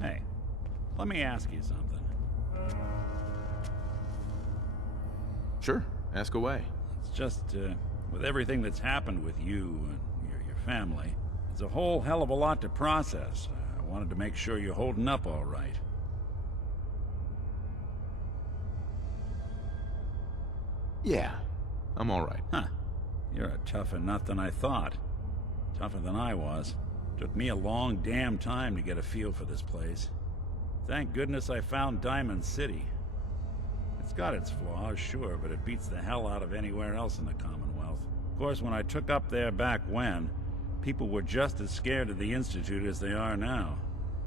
Hey, let me ask you something. Sure, ask away. It's just, with everything that's happened with you and your family, it's a whole hell of a lot to process. I wanted to make sure you're holding up all right. Yeah, I'm alright. Huh. You're a tougher nut than I thought. Tougher than I was. Took me a long damn time to get a feel for this place. Thank goodness I found Diamond City. It's got its flaws, sure, but it beats the hell out of anywhere else in the Commonwealth. Of course, when I took up there back when, people were just as scared of the Institute as they are now.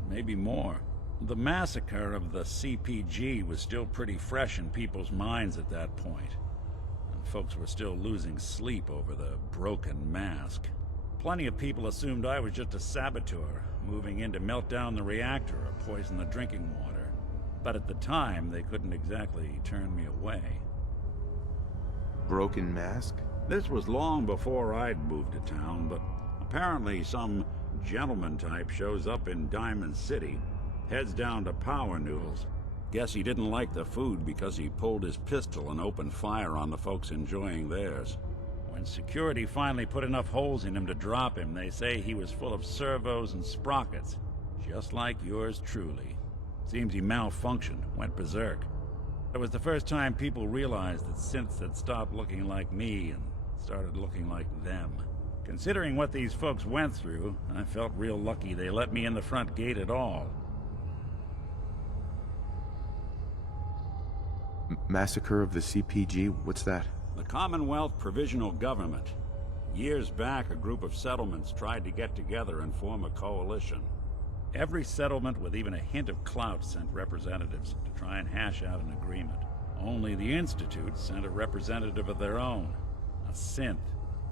Maybe more. The massacre of the CPG was still pretty fresh in people's minds at that point. And folks were still losing sleep over the broken mask. Plenty of people assumed I was just a saboteur, moving in to melt down the reactor or poison the drinking water. But at the time, they couldn't exactly turn me away. Broken mask? This was long before I'd moved to town, but apparently some gentleman type shows up in Diamond City, heads down to Power Noodles. Guess he didn't like the food because he pulled his pistol and opened fire on the folks enjoying theirs. When security finally put enough holes in him to drop him, they say he was full of servos and sprockets, just like yours truly. Seems he malfunctioned, went berserk. It was the first time people realized that synths had stopped looking like me and started looking like them. Considering what these folks went through, I felt real lucky they let me in the front gate at all. Massacre of the CPG? What's that? The Commonwealth Provisional Government. Years back, a group of settlements tried to get together and form a coalition. Every settlement with even a hint of clout sent representatives to try and hash out an agreement. Only the Institute sent a representative of their own. A synth.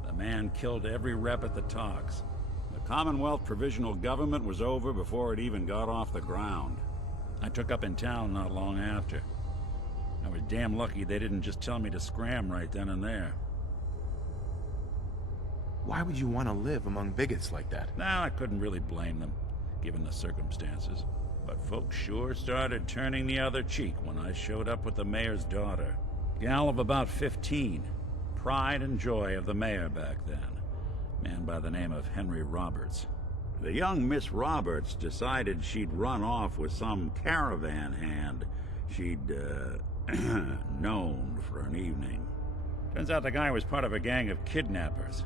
The man killed every rep at the talks. The Commonwealth Provisional Government was over before it even got off the ground. I took up in town not long after. I was damn lucky they didn't just tell me to scram right then and there. Why would you want to live among bigots like that? Nah, I couldn't really blame them, given the circumstances. But folks sure started turning the other cheek when I showed up with the mayor's daughter. Gal of about 15. Pride and joy of the mayor back then. Man by the name of Henry Roberts. The young Miss Roberts decided she'd run off with some caravan hand she'd, known for an evening. Turns out the guy was part of a gang of kidnappers.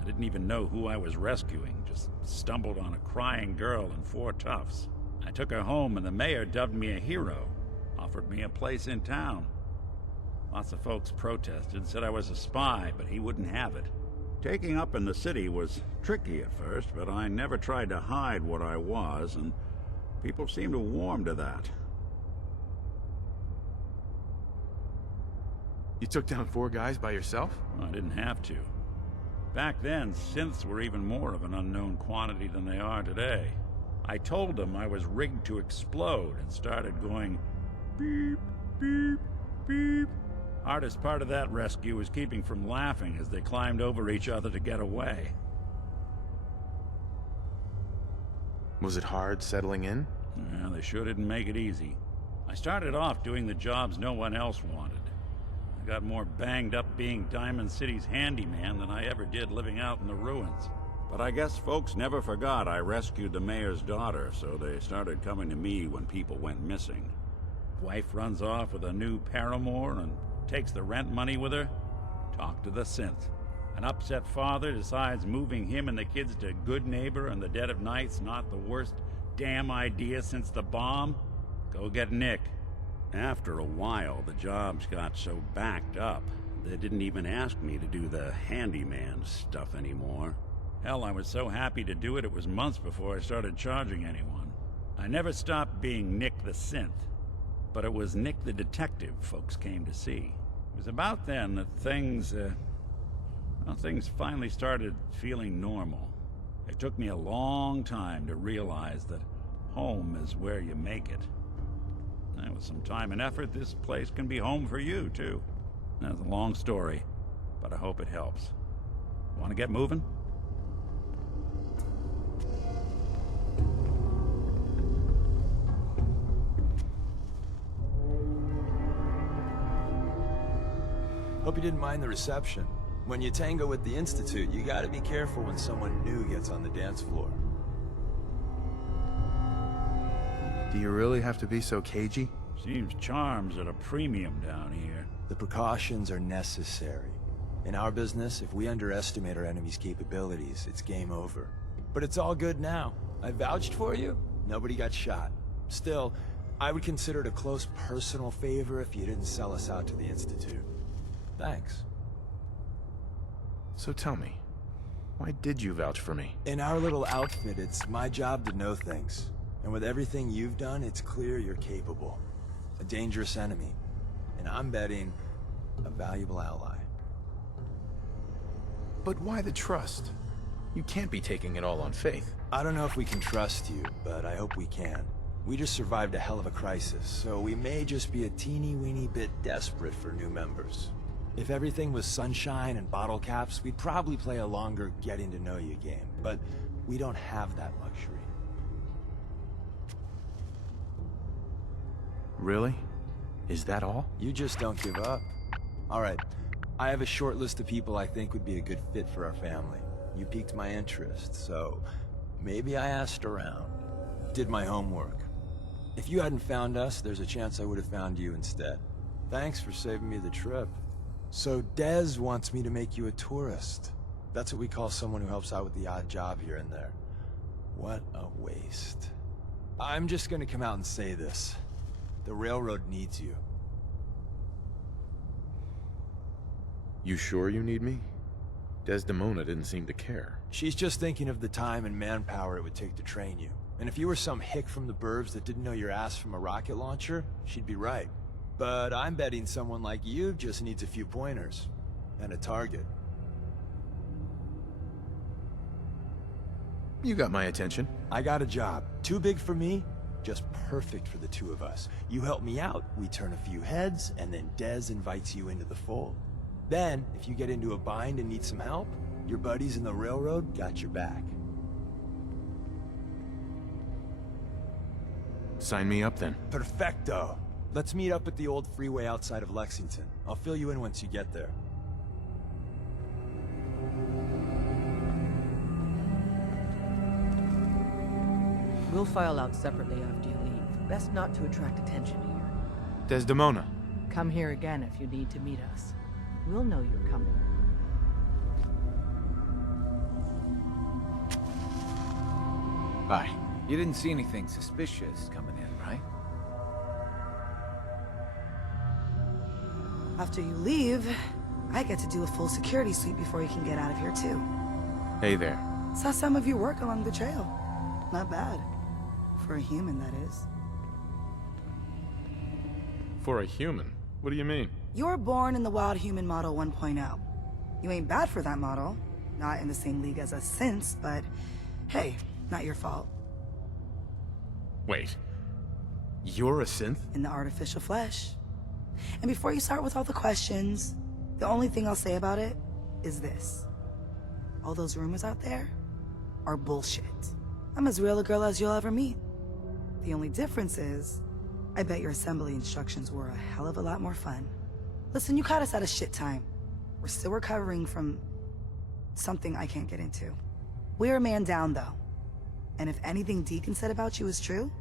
I didn't even know who I was rescuing, just stumbled on a crying girl and 4 toughs. I took her home and the mayor dubbed me a hero, offered me a place in town. Lots of folks protested, said I was a spy, but he wouldn't have it. Taking up in the city was tricky at first, but I never tried to hide what I was, and people seemed to warm to that. You took down 4 guys by yourself? Well, I didn't have to. Back then, synths were even more of an unknown quantity than they are today. I told them I was rigged to explode and started going beep, beep, beep. Hardest part of that rescue was keeping from laughing as they climbed over each other to get away. Was it hard settling in? Yeah, they sure didn't make it easy. I started off doing the jobs no one else wanted. I got more banged up being Diamond City's handyman than I ever did living out in the ruins. But I guess folks never forgot I rescued the mayor's daughter, so they started coming to me when people went missing. Wife runs off with a new paramour and takes the rent money with her. Talk to the synth. An upset father decides moving him and the kids to Good Neighbor in the dead of night's not the worst damn idea since the bomb. Go get Nick. After a while, the jobs got so backed up, they didn't even ask me to do the handyman stuff anymore. Hell, I was so happy to do it, it was months before I started charging anyone. I never stopped being Nick the Synth, but it was Nick the Detective folks came to see. It was about then that things finally started feeling normal. It took me a long time to realize that home is where you make it. And with some time and effort, this place can be home for you, too. That's a long story, but I hope it helps. Want to get moving? Hope you didn't mind the reception. When you tango with the Institute, you gotta be careful when someone new gets on the dance floor. Do you really have to be so cagey? Seems charm's at a premium down here. The precautions are necessary. In our business, if we underestimate our enemy's capabilities, it's game over. But it's all good now. I vouched for you. Nobody got shot. Still, I would consider it a close personal favor if you didn't sell us out to the Institute. Thanks. So tell me, why did you vouch for me? In our little outfit, it's my job to know things. And with everything you've done, it's clear you're capable. A dangerous enemy. And I'm betting a valuable ally. But why the trust? You can't be taking it all on faith. I don't know if we can trust you, but I hope we can. We just survived a hell of a crisis, so we may just be a teeny-weeny bit desperate for new members. If everything was sunshine and bottle caps, we'd probably play a longer getting-to-know-you game, but we don't have that luxury. Really? Is that all? You just don't give up. All right, I have a short list of people I think would be a good fit for our family. You piqued my interest, so maybe I asked around. Did my homework. If you hadn't found us, there's a chance I would have found you instead. Thanks for saving me the trip. So Dez wants me to make you a tourist. That's what we call someone who helps out with the odd job here and there. What a waste. I'm just gonna come out and say this. The railroad needs you. You sure you need me? Desdemona didn't seem to care. She's just thinking of the time and manpower it would take to train you. And if you were some hick from the burbs that didn't know your ass from a rocket launcher, she'd be right. But I'm betting someone like you just needs a few pointers. And a target. You got my attention. I got a job. Too big for me, just perfect for the two of us. You help me out, we turn a few heads, and then Dez invites you into the fold. Then, if you get into a bind and need some help, your buddies in the railroad got your back. Sign me up then. Perfecto. Let's meet up at the old freeway outside of Lexington. I'll fill you in once you get there. We'll file out separately after you leave. Best not to attract attention here. Desdemona. Come here again if you need to meet us. We'll know you're coming. Bye. You didn't see anything suspicious coming in, right? After you leave, I get to do a full security sweep before you can get out of here too. Hey there. Saw some of your work along the trail. Not bad. For a human, that is. For a human? What do you mean? You were born in the Wild Human Model 1.0. You ain't bad for that model. Not in the same league as us since, but hey, not your fault. Wait. You're a synth? In the artificial flesh. And before you start with all the questions, the only thing I'll say about it is this. All those rumors out there are bullshit. I'm as real a girl as you'll ever meet. The only difference is, I bet your assembly instructions were a hell of a lot more fun. Listen, you caught us at a shit time. We're still recovering from something I can't get into. We're a man down, though. And if anything Deacon said about you is true,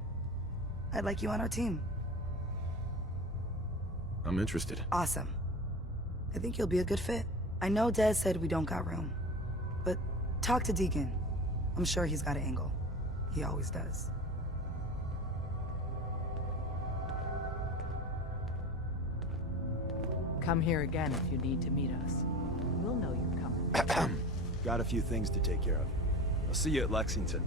I'd like you on our team. I'm interested. Awesome. I think you'll be a good fit. I know Dez said we don't got room, but talk to Deacon. I'm sure he's got an angle. He always does. Come here again if you need to meet us. We'll know you're coming. Got a few things to take care of. I'll see you at Lexington.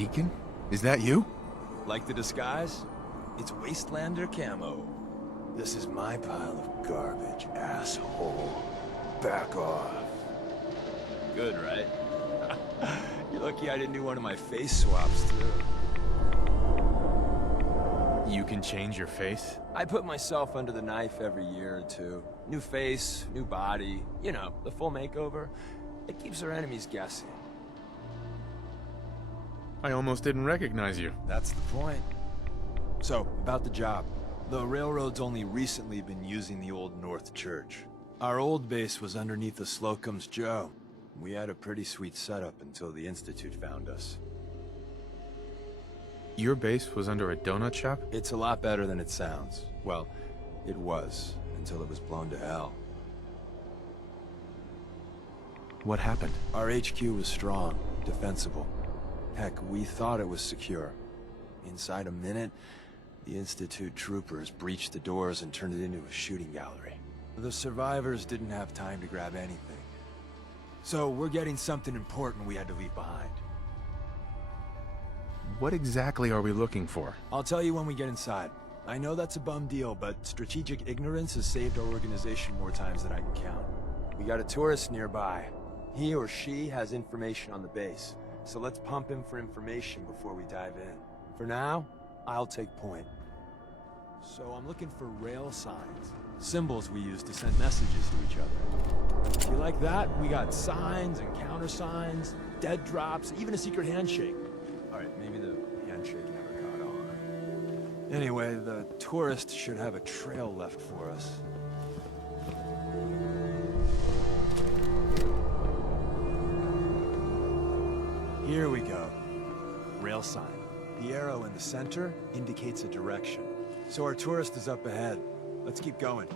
Deacon? Is that you? Like the disguise? It's Wastelander camo. This is my pile of garbage, asshole. Back off. Good, right? You're lucky I didn't do one of my face swaps, too. You can change your face? I put myself under the knife every year or two. New face, new body, you know, the full makeover. It keeps our enemies guessing. I almost didn't recognize you. That's the point. So, about the job. The railroad's only recently been using the Old North Church. Our old base was underneath the Slocum's Joe. We had a pretty sweet setup until the Institute found us. Your base was under a donut shop? It's a lot better than it sounds. Well, it was, until it was blown to hell. What happened? Our HQ was strong, defensible. Heck, we thought it was secure. Inside a minute, the Institute troopers breached the doors and turned it into a shooting gallery. The survivors didn't have time to grab anything. So we're getting something important we had to leave behind. What exactly are we looking for? I'll tell you when we get inside. I know that's a bum deal, but strategic ignorance has saved our organization more times than I can count. We got a tourist nearby. He or she has information on the base, so let's pump him for information before we dive in. For now, I'll take point. So I'm looking for rail signs, symbols we use to send messages to each other. If you like that, we got signs and countersigns, dead drops, even a secret handshake. Alright, maybe the handshake never caught on. Anyway, the tourist should have a trail left for us. Here we go. Rail sign. The arrow in the center indicates a direction. So our tourist is up ahead. Let's keep going.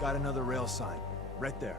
Got another rail sign. Right there.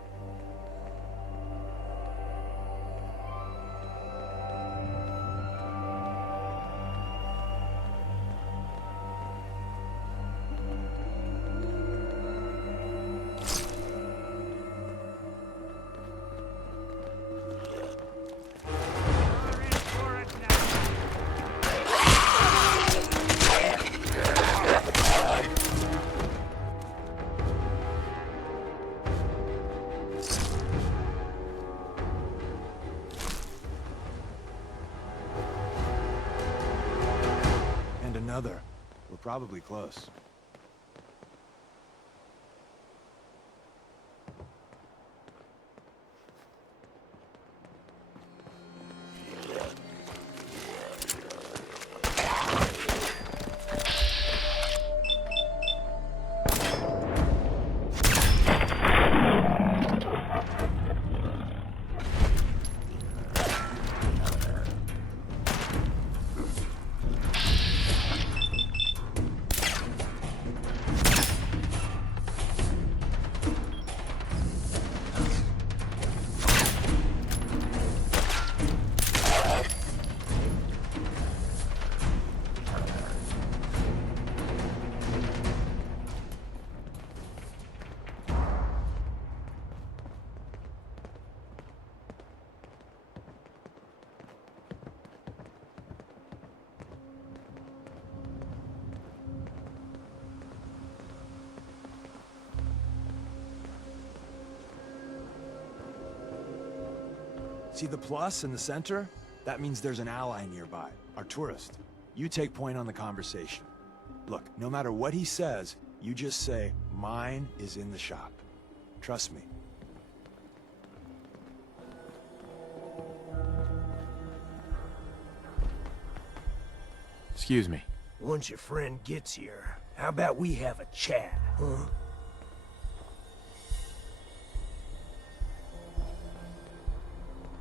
Another. We're probably close. See the plus in the center? That means there's an ally nearby, our tourist. You take point on the conversation. Look, no matter what he says, you just say, "Mine is in the shop." Trust me. Excuse me. Once your friend gets here, how about we have a chat, huh?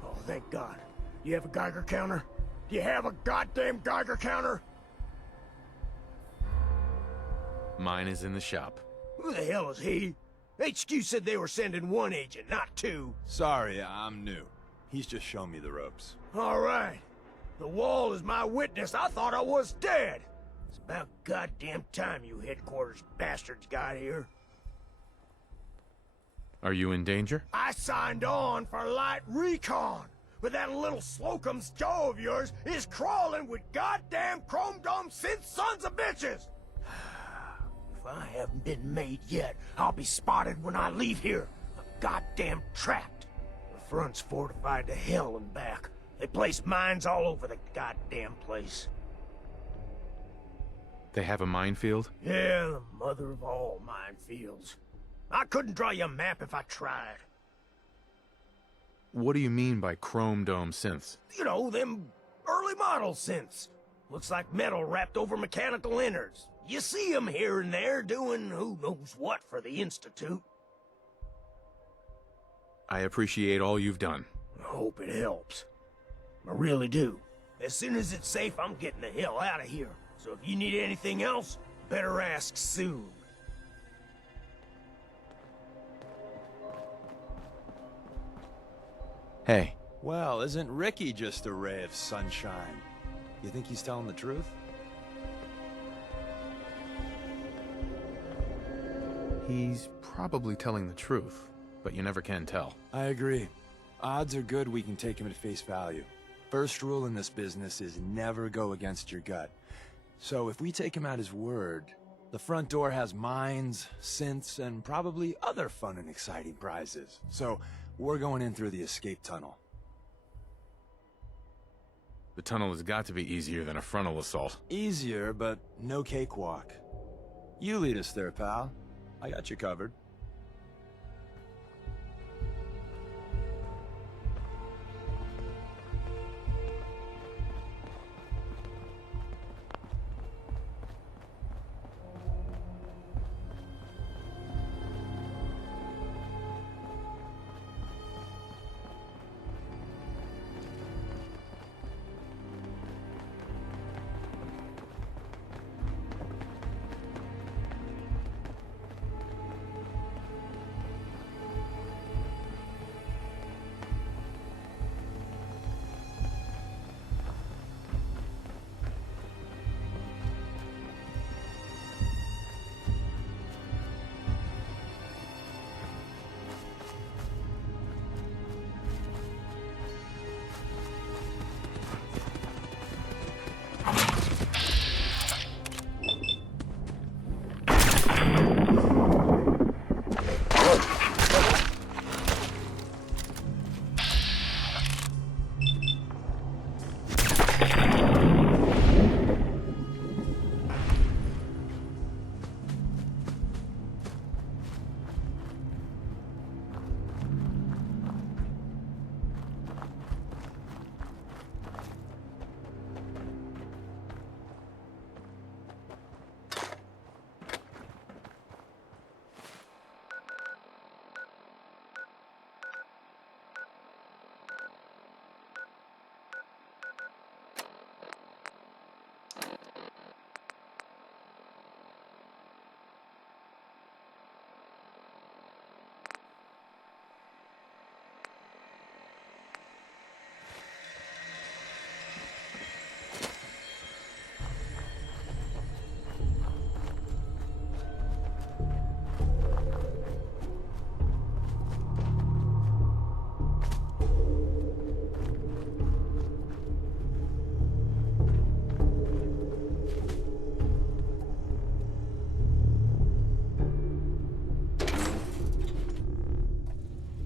Oh, thank God. You have a Geiger counter? Do you have a goddamn Geiger counter? Mine is in the shop. Who the hell is he? HQ said they were sending one agent, not two. Sorry, I'm new. He's just shown me the ropes. All right. The wall is my witness. I thought I was dead. It's about goddamn time you headquarters bastards got here. Are you in danger? I signed on for light recon, but that little Slocum's Joe of yours is crawling with goddamn chrome dome synth sons of bitches. If I haven't been made yet, I'll be spotted when I leave here. I'm goddamn trapped. The front's fortified to hell and back. They place mines all over the goddamn place. They have a minefield? Yeah, the mother of all minefields. I couldn't draw you a map if I tried. What do you mean by chrome dome synths? You know, them early model synths. Looks like metal wrapped over mechanical innards. You see them here and there doing who knows what for the Institute. I appreciate all you've done. I hope it helps. I really do. As soon as it's safe, I'm getting the hell out of here. So if you need anything else, better ask soon. Hey, Well, isn't Ricky just a ray of sunshine? You think he's telling the truth? he's probably telling the truth, but you never can tell. I agree. Odds are good we can take him at face value. First rule in this business is never go against your gut. So if we take him at his word, the front door has mines, synths, and probably other fun and exciting prizes. So we're going in through the escape tunnel. The tunnel has got to be easier than a frontal assault. Easier, but no cakewalk. You lead us there, pal. I got you covered.